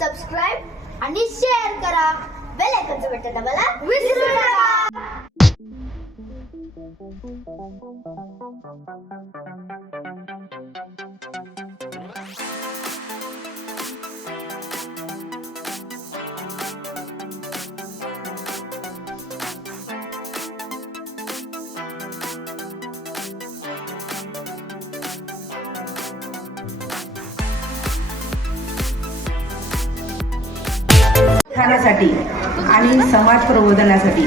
Subscribe आणि share करा. Bell आयकॉनचं button दाबायला विसरू नका. खाण्यासाठी आणि समाज प्रबोधनासाठी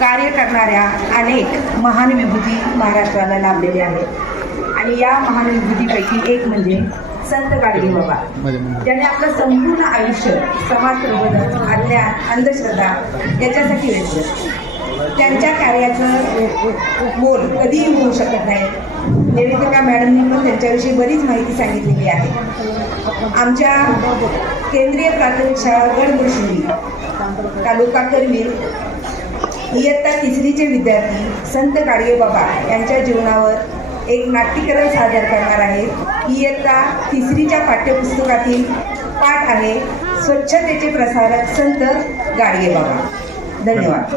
कार्य करणाऱ्या अनेक महान विभूती महाराष्ट्राला लाभलेल्या आहेत. आणि या महान विभूतीपैकी एक म्हणजे संत गाडगे बाबा, ज्याने आपलं संपूर्ण आयुष्य समाज प्रबोधन, अज्ञान, अंधश्रद्धा याच्यासाठी वेचलं. त्यांच्या कार्याचं मोल कधीही होऊ शकत नाही. निवेदिका मॅडमनी पण त्यांच्याविषयी बरीच माहिती सांगितलेली आहे. आमच्या केंद्रीय प्राथमिक शाळा गडमुळशिंगी तालुका करवीर इयत्ता तिसरीचे विद्यार्थी संत गाडगे बाबा यांच्या जीवनावर एक नाट्यकरण सादर करणार आहेत. इयत्ता तिसरीच्या पाठ्यपुस्तकातील पाठ आहे स्वच्छतेचे प्रसारक संत गाडगे बाबा. धन्यवाद.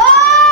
Oh!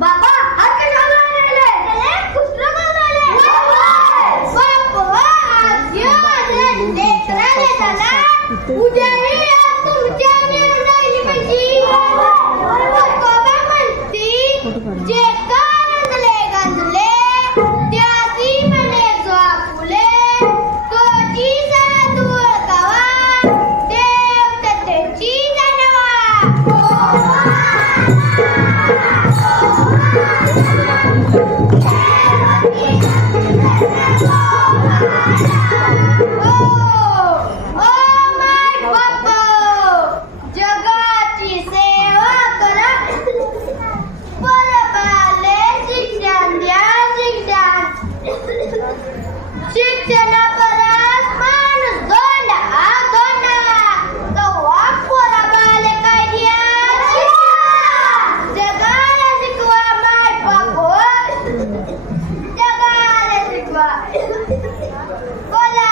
बाबा आज कशाला आलेले? कुठलं बघून आले? बाबा आज लेकराले झाला उद्याही तुमच्या निर्णयाची बाबा म्हणती जे गंजले त्याची म्हणे फुले तोची साधू कवा देव त्याची जगाची सेवा करा परबाले शिक्षण द्या शिक्षणा परस माणूस दोंडा कव्वा परबाले काय द्या जगाला शिकवा माय बापो जगाला शिकवा बोला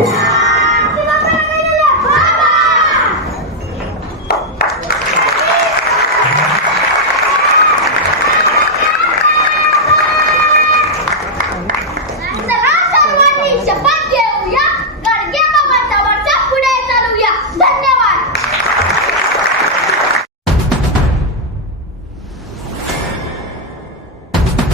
Yeah.